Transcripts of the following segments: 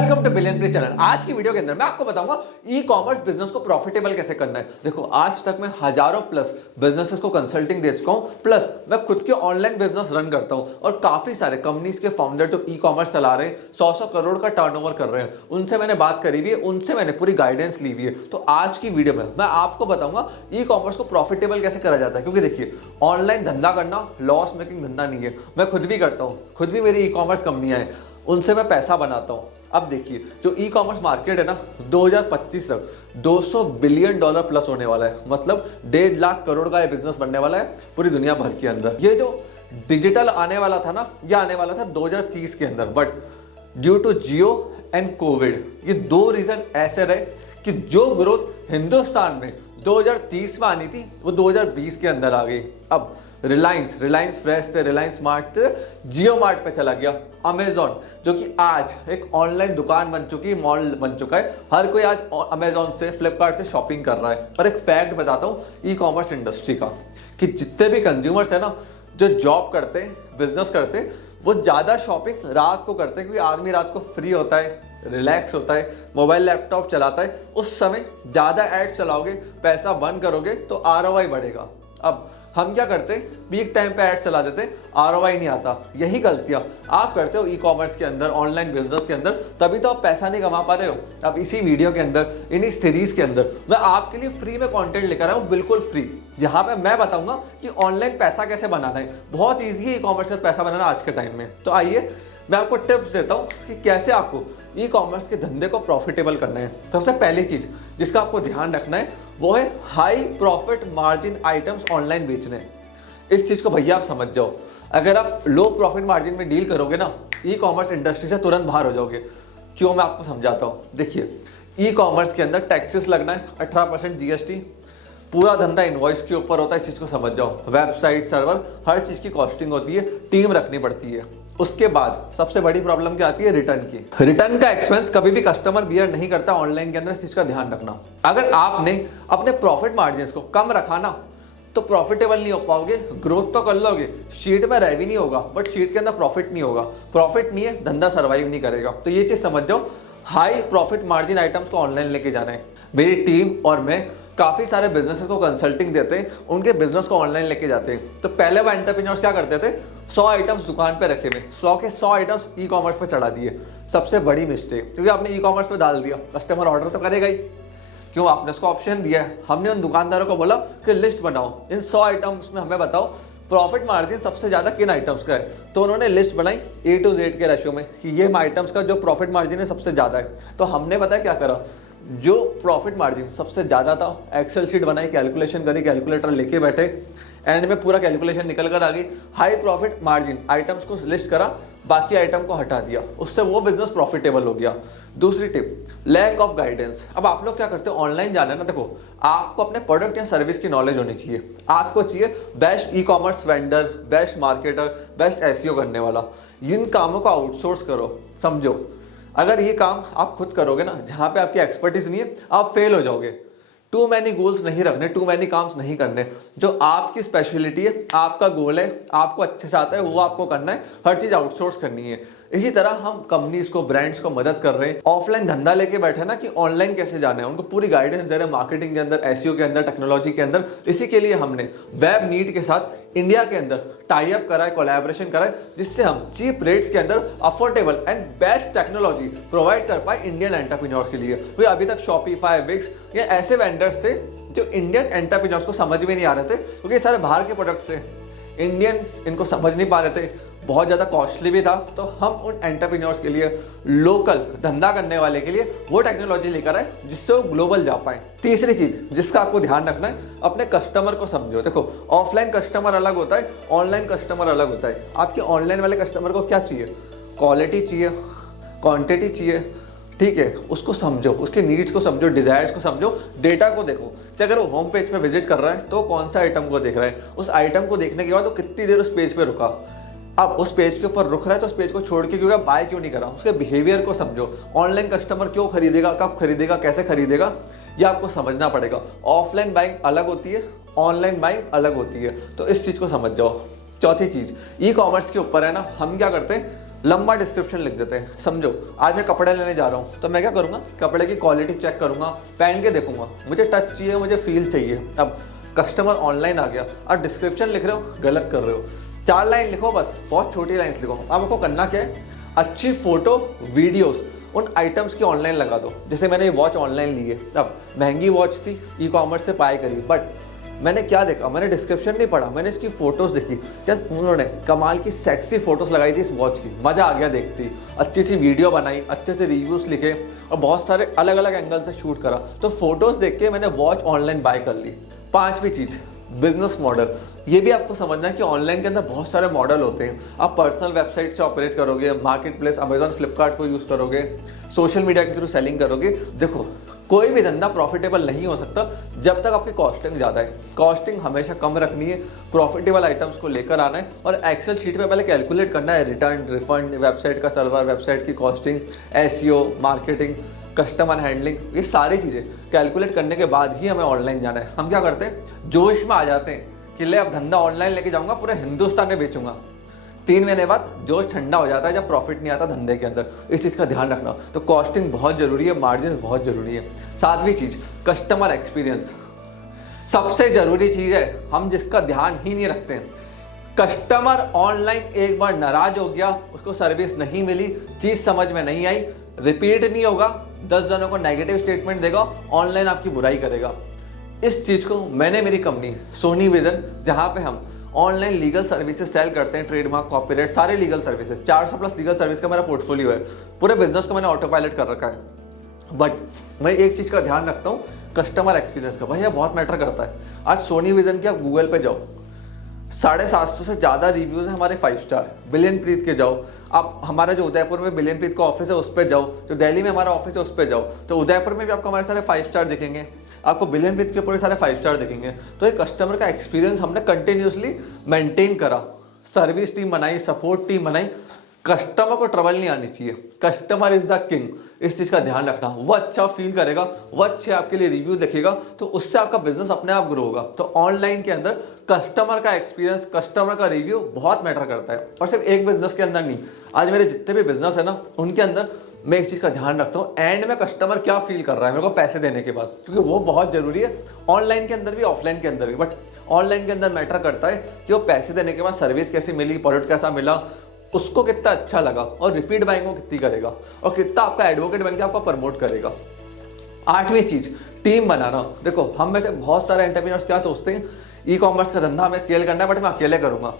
Welcome two billion channel. आज की video के अंदर मैं आपको बताऊंगा ई कॉमर्स बिजनेस को प्रॉफिटेबल कैसे करना है। देखो, आज तक मैं हजारों प्लस बिजनेसेस को कंसल्टिंग दे चुका हूं, प्लस मैं खुद के ऑनलाइन बिजनेस रन करता हूं और काफी सारे कंपनीज के फाउंडर जो ई कॉमर्स चला रहे हैं, 100 करोड़ का टर्नओवर कर रहे हैं, उनसे मैंने बात करी हुई है, उनसे मैंने पूरी गाइडेंस ली हुई है। तो आज की वीडियो में मैं आपको बताऊंगा ई कॉमर्स को प्रॉफिटेबल कैसे करा जाता है। क्योंकि देखिए, ऑनलाइन धंधा करना लॉस मेकिंग धंधा नहीं है। मैं खुद भी करता हूँ, खुद भी मेरी ई कॉमर्स कंपनियां हैं, उनसे मैं पैसा बनाता हूँ। अब देखिए, जो ई कॉमर्स मार्केट है ना, 2025 तक $200 बिलियन प्लस होने वाला है। मतलब 1.5 लाख करोड़ का ये बिजनेस बनने वाला है पूरी दुनिया भर के अंदर। ये जो डिजिटल आने वाला था ना, ये आने वाला था 2030 के अंदर, but due to Jio and COVID, ये दो रीजन ऐसे रहे कि जो ग्रोथ हिंदुस्तान में 2030 में आनी थी वो 2020 के अंदर आ गई। अब रिलायंस फ्रेश से, रिलायंस स्मार्ट से जियो मार्ट पे चला गया। अमेजॉन, जो कि आज एक ऑनलाइन दुकान बन चुकी है, मॉल बन चुका है, हर कोई आज अमेजॉन से, फ्लिपकार्ट से शॉपिंग कर रहा है। और एक फैक्ट बताता हूँ ई कॉमर्स इंडस्ट्री का, कि जितने भी कंज्यूमर्स है ना, जो जॉब करते, बिजनेस करते, वो ज़्यादा शॉपिंग रात को करते हैं। क्योंकि आदमी रात को फ्री होता है, रिलैक्स होता है, मोबाइल लैपटॉप चलाता है, उस समय ज़्यादा ऐड चलाओगे, पैसा बंद करोगे तो ROI बढ़ेगा। अब हम क्या करते, पीक टाइम पे ऐड चला देते, ROI नहीं आता। यही गलतियां आप करते हो ई कॉमर्स के अंदर, ऑनलाइन बिजनेस के अंदर, तभी तो आप पैसा नहीं कमा पा रहे हो। अब इसी वीडियो के अंदर, इन्हीं सीरीज के अंदर मैं आपके लिए फ्री में कंटेंट लेकर आया हूँ, बिल्कुल फ्री, जहां पे मैं बताऊंगा कि ऑनलाइन पैसा कैसे बनाना है। बहुत ईजी है ई कॉमर्स में पैसा बनाना आज के टाइम में। तो आइए मैं आपको टिप्स देता हूँ कि कैसे आपको ई कॉमर्स के धंधे को प्रॉफिटेबल करना है। सबसे पहली चीज जिसका आपको ध्यान रखना है वो है high profit margin items online बेचने। इस चीज को भैया आप समझ जाओ। अगर आप लो प्रॉफिट मार्जिन में डील करोगे ना, ई कॉमर्स इंडस्ट्री से तुरंत बाहर हो जाओगे। क्यों, मैं आपको समझाता हूँ। देखिए, ई कॉमर्स के अंदर टैक्सेस लगना है, 18% GST, पूरा धंधा इनवॉइस के ऊपर होता है। इस चीज को समझ जाओ। वेबसाइट, सर्वर, हर चीज की कॉस्टिंग होती है, टीम रखनी पड़ती है। उसके बाद सबसे बड़ी प्रॉब्लम क्या आती है, रिटर्न की। रिटर्न का एक्सपेंस कभी भी कस्टमर बियर नहीं करता ऑनलाइन के अंदर, इस चीज का ध्यान रखना। अगर आपने अपने प्रॉफिट मार्जिन को कम रखा ना, तो प्रॉफिटेबल नहीं हो पाओगे। ग्रोथ तो कर लोगे, शीट में रेवेन्यू होगा, बट शीट के अंदर प्रॉफिट नहीं होगा। प्रॉफिट नहीं है, धंधा सर्वाइव नहीं करेगा। तो ये चीज समझ जाओ, हाई प्रॉफिट मार्जिन आइटम्स को ऑनलाइन लेके जाना है। मेरी टीम और मैं काफी सारे बिजनेसेस को कंसल्टिंग देते हैं, उनके बिजनेस को ऑनलाइन लेके जाते हैं। तो पहले वो एंटरप्रेन्योर्स क्या करते थे, 100 आइटम्स दुकान पे रखे हुए, 100 के 100 आइटम्स ई कॉमर्स पे चढ़ा दिए। सबसे बड़ी मिस्टेक, क्योंकि आपने ई कॉमर्स पे डाल दिया, कस्टमर ऑर्डर तो करेगा ही। क्यों, आपने उसको ऑप्शन दिया है। हमने उन दुकानदारों को बोला कि लिस्ट बनाओ, इन 100 आइटम्स में हमें बताओ प्रॉफिट मार्जिन सबसे ज्यादा किन आइटम्स का है। तो उन्होंने लिस्ट बनाई A to Z के रेशियो में कि ये आइटम्स का जो प्रॉफिट मार्जिन है सबसे ज्यादा है। तो हमने बताया क्या करा, जो प्रॉफिट मार्जिन सबसे ज्यादा था, एक्सेल शीट बनाई, कैलकुलेशन करी, कैलकुलेटर लेके बैठे, एंड में पूरा कैलकुलेशन निकल कर आ गई। हाई प्रॉफिट मार्जिन आइटम्स को लिस्ट करा, बाकी आइटम को हटा दिया, उससे वो बिजनेस प्रॉफिटेबल हो गया। दूसरी टिप, लैक ऑफ गाइडेंस। अब आप लोग क्या करते हो, ऑनलाइन जाना है ना, देखो आपको अपने प्रोडक्ट या सर्विस की नॉलेज होनी चाहिए। आपको चाहिए best e commerce vendor, best marketer, best SEO करने वाला। इन कामों को आउटसोर्स करो। समझो, अगर ये काम आप खुद करोगे ना, जहां पे आपकी एक्सपर्टीज नहीं है, आप फेल हो जाओगे। टू मैनी गोल्स नहीं रखने, टू मैनी काम्स नहीं करने। जो आपकी स्पेशलिटी है, आपका गोल है, आपको अच्छे से आता है, वो आपको करना है। हर चीज आउटसोर्स करनी है। इसी तरह हम कंपनीज को, ब्रांड्स को मदद कर रहे हैं। ऑफलाइन धंधा लेके बैठे ना कि ऑनलाइन कैसे जाना है, उनको पूरी गाइडेंस दे रहे हैं, मार्केटिंग के अंदर, SEO के अंदर, टेक्नोलॉजी के अंदर। इसी के लिए हमने वेब नीड के साथ इंडिया के अंदर टाई अप करा है, कोलैबोरेशन करा है, जिससे हम चीप रेट्स के अंदर affordable and best technology provide कर पाए इंडियन एंटरप्रेन्योर्स के लिए। तो अभी तक शॉपिफाई, विक्स, ये ऐसे वेंडर्स थे जो इंडियन एंटरप्रेन्योर्स को समझ में नहीं आ रहे थे, क्योंकि सारे बाहर के प्रोडक्ट्स थे, इंडियंस इनको समझ नहीं पा रहे थे, बहुत ज़्यादा कॉस्टली भी था। तो हम उन एंटरप्रेन्योर्स के लिए, लोकल धंधा करने वाले के लिए वो टेक्नोलॉजी लेकर आए जिससे वो ग्लोबल जा पाए। तीसरी चीज जिसका आपको ध्यान रखना है, अपने कस्टमर को समझो। देखो, ऑफलाइन कस्टमर अलग होता है, ऑनलाइन कस्टमर अलग होता है। आपके ऑनलाइन वाले कस्टमर को क्या चाहिए, क्वालिटी चाहिए, क्वांटिटी चाहिए, ठीक है, उसको समझो, उसके नीड्स को समझो, डिजायर्स को समझो, डेटा को देखो कि अगर वो होम पेज पे विजिट कर रहा है तो कौन सा आइटम को देख रहा है, उस आइटम को देखने के बाद वो कितनी देर उस पेज पे रुका। अब उस पेज के ऊपर रुक रहा है तो उस पेज को छोड़ के क्यों बाय क्यों नहीं करा, उसके बिहेवियर को समझो। ऑनलाइन कस्टमर क्यों खरीदेगा, कब खरीदेगा, कैसे खरीदेगा, ये आपको समझना पड़ेगा। ऑफलाइन बाइंग अलग होती है, ऑनलाइन बाइंग अलग होती है, तो इस चीज को समझ जाओ। चौथी चीज, ई कॉमर्स के ऊपर है ना, हम क्या करते हैं, लंबा डिस्क्रिप्शन लिख देते हैं। समझो आज मैं कपड़े लेने जा रहा हूँ, तो मैं क्या करूँगा, कपड़े की क्वालिटी चेक करूँगा, पहन के देखूंगा, मुझे टच चाहिए, मुझे फील चाहिए। अब कस्टमर ऑनलाइन आ गया और डिस्क्रिप्शन लिख रहे हो, गलत कर रहे हो। 4 लाइन लिखो, बस बहुत छोटी लाइन्स लिखो। अब आपको करना क्या है, अच्छी फोटो वीडियोस उन आइटम्स की ऑनलाइन लगा दो। जैसे मैंने ये वॉच ऑनलाइन ली है, अब महंगी वॉच थी, ई कॉमर्स से बाय करी, बट मैंने क्या देखा, मैंने डिस्क्रिप्शन नहीं पढ़ा, मैंने इसकी फोटोज देखी। क्या उन्होंने कमाल की सेक्सी फोटोज लगाई थी इस वॉच की, मज़ा आ गया देखती। अच्छी सी वीडियो बनाई, अच्छे से रिव्यूज़ लिखे और बहुत सारे अलग अलग एंगल से शूट करा, तो फोटोज़ देख के मैंने वॉच ऑनलाइन बाय कर ली। 5वीं चीज़, बिजनेस मॉडल। ये भी आपको समझना है कि ऑनलाइन के अंदर बहुत सारे मॉडल होते हैं। आप पर्सनल वेबसाइट से ऑपरेट करोगे, मार्केट प्लेस अमेजॉन फ्लिपकार्ट को यूज़ करोगे, सोशल मीडिया के थ्रू सेलिंग करोगे। देखो कोई भी धंधा प्रॉफिटेबल नहीं हो सकता जब तक आपकी कॉस्टिंग ज़्यादा है। कॉस्टिंग हमेशा कम रखनी है, प्रॉफिटेबल आइटम्स को लेकर आना है और एक्सेल शीट पे पहले कैलकुलेट करना है रिटर्न, रिफंड, वेबसाइट का सर्वर, वेबसाइट की costing, SEO, marketing, customer handling, ये सारी चीज़ें कैलकुलेट करने के बाद ही हमें ऑनलाइन जाना है। हम क्या करते हैं, जोश में आ जाते हैं कि ले अब धंधा ऑनलाइन लेके जाऊँगा, पूरे हिंदुस्तान में बेचूंगा। 3 महीने बाद जोश ठंडा हो जाता है जब प्रॉफिट नहीं आता धंधे के अंदर। इस चीज़ का ध्यान रखना। तो कॉस्टिंग बहुत ज़रूरी है, मार्जिन बहुत ज़रूरी है। 7वीं चीज़, कस्टमर एक्सपीरियंस। सबसे ज़रूरी चीज़ है, हम जिसका ध्यान ही नहीं रखते हैं। कस्टमर ऑनलाइन एक बार नाराज हो गया, उसको सर्विस नहीं मिली, चीज़ समझ में नहीं आई, रिपीट नहीं होगा, 10 जनों को नेगेटिव स्टेटमेंट देगा, ऑनलाइन आपकी बुराई करेगा। इस चीज़ को मैंने, मेरी कंपनी सोनी विजन, जहाँ पे हम ऑनलाइन लीगल सर्विसेज सेल करते हैं, ट्रेडमार्क, कॉपीराइट, सारे लीगल सर्विसेज, 400+ लीगल सर्विस का मेरा पोर्टफोलियो है। पूरे बिजनेस को मैंने ऑटो पायलट कर रखा है। बट मैं एक चीज़ का ध्यान रखता हूँ, कस्टमर एक्सपीरियंस का। भैया बहुत मैटर करता है। आज सोनी विजन के आप गूगल पे जाओ, 750 से ज़्यादा रिव्यूज़ हैं हमारे 5 स्टार। बिलियन प्रीत के जाओ आप, हमारा जो उदयपुर में बिलियन प्रीत का ऑफिस है उस पर जाओ, जो दिल्ली में हमारा ऑफिस है उस पर जाओ, तो उदयपुर में भी आपको हमारे सारे 5 स्टार दिखेंगे, आपको बिलियन प्रीत के पूरे सारे 5 स्टार दिखेंगे। तो एक कस्टमर का एक्सपीरियंस हमने कंटिन्यूसली मेंटेन करा, सर्विस टीम बनाई, सपोर्ट टीम बनाई। कस्टमर को ट्रबल नहीं आनी चाहिए, कस्टमर इज द किंग। इस चीज़ का ध्यान रखना। वो अच्छा फील करेगा, वो अच्छे आपके लिए रिव्यू देखेगा, तो उससे आपका बिजनेस अपने आप ग्रो होगा। तो ऑनलाइन के अंदर कस्टमर का एक्सपीरियंस, कस्टमर का रिव्यू बहुत मैटर करता है। और सिर्फ एक बिजनेस के अंदर नहीं, आज मेरे जितने भी बिजनेस है ना, उनके अंदर मैं एक चीज़ का ध्यान रखता हूँ, एंड में कस्टमर क्या फील कर रहा है मेरे को पैसे देने के बाद, क्योंकि वो बहुत ज़रूरी है। ऑनलाइन के अंदर भी, ऑफलाइन के अंदर भी, बट ऑनलाइन के अंदर मैटर करता है कि वो पैसे देने के बाद सर्विस कैसी मिली, प्रोडक्ट कैसा मिला, उसको कितना अच्छा लगा, और रिपीट बाइंग को कितनी करेगा, और कितना आपका एडवोकेट बन के आपको प्रमोट करेगा। 8वीं चीज़, टीम बनाना। देखो हम में से बहुत सारे एंटरप्रेन्योर्स क्या सोचते हैं, ई कॉमर्स का धंधा हमें स्केल करना है बट मैं अकेले करूँगा।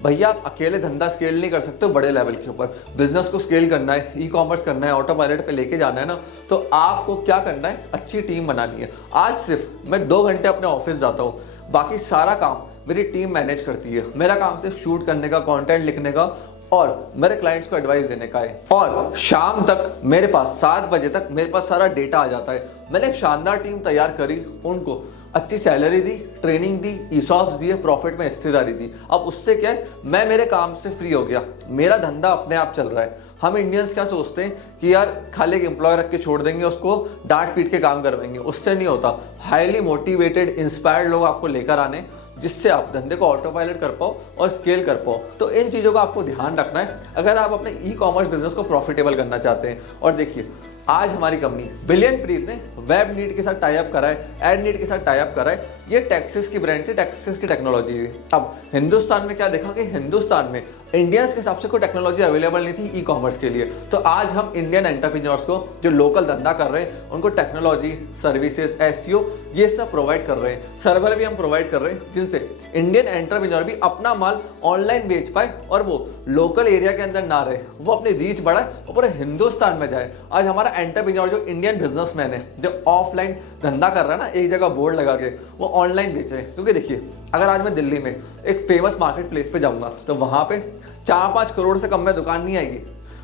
भैया आप अकेले धंधा स्केल नहीं कर सकते हो बड़े लेवल के ऊपर। बिजनेस को स्केल करना है, ई कॉमर्स करना है, ऑटो पायलट पे लेके जाना है ना, तो आपको क्या करना है, अच्छी टीम बनानी है। आज सिर्फ मैं 2 घंटे अपने ऑफिस जाता हूँ, बाकी सारा काम मेरी टीम मैनेज करती है। मेरा काम सिर्फ शूट करने का, कंटेंट लिखने का और मेरे क्लाइंट्स को एडवाइस देने का है। और शाम तक मेरे पास 7 बजे तक मेरे पास सारा डेटा आ जाता है। मैंने एक शानदार टीम तैयार करी, उनको अच्छी सैलरी दी, ट्रेनिंग दी, ईसॉप्स दिए, प्रॉफिट में हिस्सेदारी दी। अब उससे क्या है, मैं मेरे काम से फ्री हो गया, मेरा धंधा अपने आप चल रहा है। हम इंडियंस क्या सोचते हैं कि यार खाली एक एम्प्लॉय रख के छोड़ देंगे, उसको डांट पीट के काम करवाएंगे, उससे नहीं होता। हाईली मोटिवेटेड, इंस्पायर्ड लोग आपको लेकर आने, जिससे आप धंधे को ऑटो पायलट कर पाओ और स्केल कर पाओ। तो इन चीज़ों का आपको ध्यान रखना है अगर आप अपने ई कॉमर्स बिजनेस को प्रॉफिटेबल करना चाहते हैं। और देखिए आज हमारी कंपनी बिलियन प्रीत ने वेब नीड के साथ टाई अप करा है, एड नीड के साथ टाई अप करा है। ये टेक्सास की ब्रांड थी, टेक्सास की टेक्नोलॉजी थी। अब हिंदुस्तान में क्या देखा कि हिंदुस्तान में इंडियंस के हिसाब से कोई टेक्नोलॉजी अवेलेबल नहीं थी ई कॉमर्स के लिए। तो आज हम इंडियन एंटरप्रेन्योर्स को जो लोकल धंधा कर रहे हैं उनको टेक्नोलॉजी, सर्विसेज, एसईओ ये सब प्रोवाइड कर रहे हैं। सर्वर भी हम प्रोवाइड कर रहे हैं जिनसे इंडियन एंटरप्रेन्योर भी अपना माल ऑनलाइन बेच पाए और वो लोकल एरिया के अंदर ना रहे, वो अपनी रीच बढ़ाए और पूरे हिंदुस्तान में जाए। आज हमारा एंटरप्रेन्योर जो इंडियन बिजनेसमैन है, जो ऑफलाइन धंधा कर रहा है ना, एक जगह बोर्ड लगा के, वो ऑनलाइन बेचे। क्योंकि देखिए अगर आज मैं दिल्ली में एक फेमस मार्केट प्लेस पे जाऊंगा तो वहां पे 4-5 करोड़ से कम में दुकान नहीं आएगी।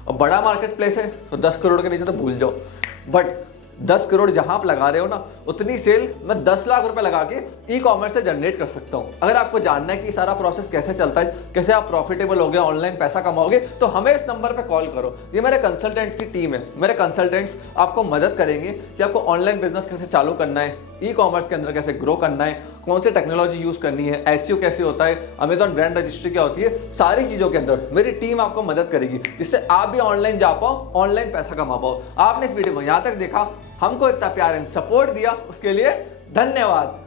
और बड़ा मार्केट प्लेस है तो 10 करोड़ के नीचे तो भूल जाओ। बट 10 करोड़ जहां आप लगा रहे हो ना, उतनी सेल मैं 10 लाख रुपए लगा के ई कॉमर्स से जनरेट कर सकता हूं। अगर आपको जानना है कि सारा प्रोसेस कैसे चलता है, कैसे आप प्रॉफिटेबल होगे, ऑनलाइन पैसा कमाओगे, तो हमें इस नंबर पे कॉल करो। ये मेरे कंसल्टेंट्स की टीम है। मेरे कंसल्टेंट्स आपको मदद करेंगे कि आपको ऑनलाइन बिजनेस कैसे चालू करना है, ई कॉमर्स के अंदर कैसे ग्रो करना है, कौन से टेक्नोलॉजी यूज करनी है, एसईओ कैसे होता है, अमेजॉन ब्रांड रजिस्ट्री क्या होती है, सारी चीजों के अंदर मेरी टीम आपको मदद करेगी जिससे आप भी ऑनलाइन जा पाओ, ऑनलाइन पैसा कमा पाओ। आपने इस वीडियो को यहां तक देखा, हमको इतना प्यार एंड सपोर्ट दिया, उसके लिए धन्यवाद।